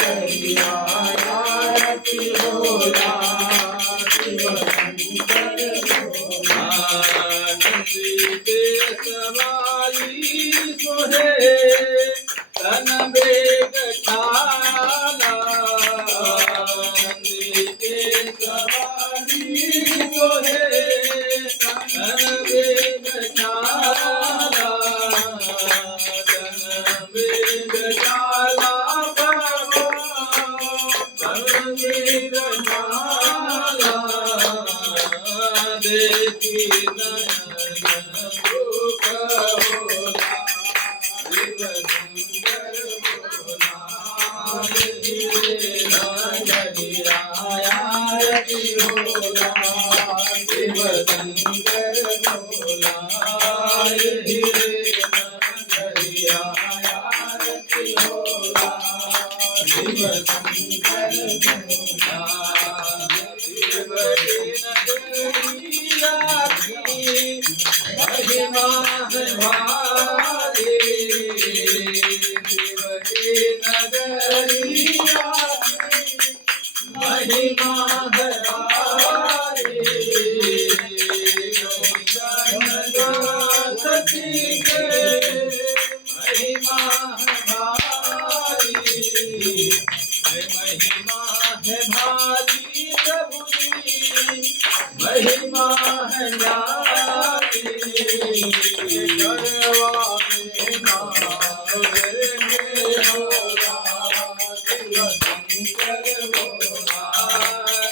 करिया आरती होला शिवशंकर भोला नंदी के सवारी सोहे तन बेग ठाला नंदी के सवारी सोहे तन बेग ठाला तन बेग ठाला बलवीर ठाला देखी नयन दुख होला शिवशंकर भोला नगरिया आरती होला शिवशंकर भोला नगरिया आरती होला शिवशंकर भोला शिवके नगरिया की महिमा है भारी शिवके नगरिया की महिमा है भारी जगन्नाथ जी के महिमा है भारी महिमा है भारी प्रभु जी महिमा है न्यारी गरवा में नाग होला शिवशंकर भोला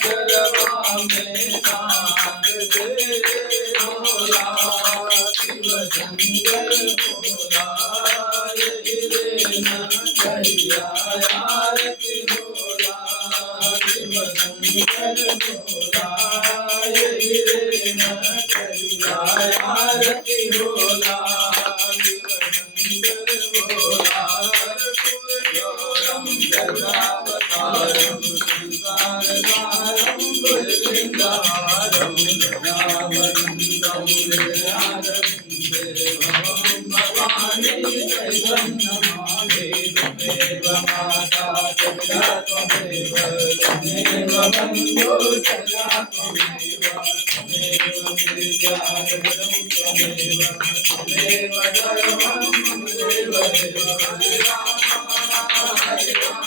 गरवा में नाग होला शिवशंकर भोला नगरिया आरती होला शिवशंकर भोला नगरिया आरती होला शिवशंकर भोला कर्पूरगौरं गजावतारं संसारसारं भुजगेन्द्रहारं गजावन्दं गजानन्दे भवानी दैवं नमामि त्वमेव माता पिता त्वमेव त्वमेव बन्धो सखा त्वमेव त्वमेव विद्याधरं त्वमेव त्वमेव धर्मं त्वमेव देवं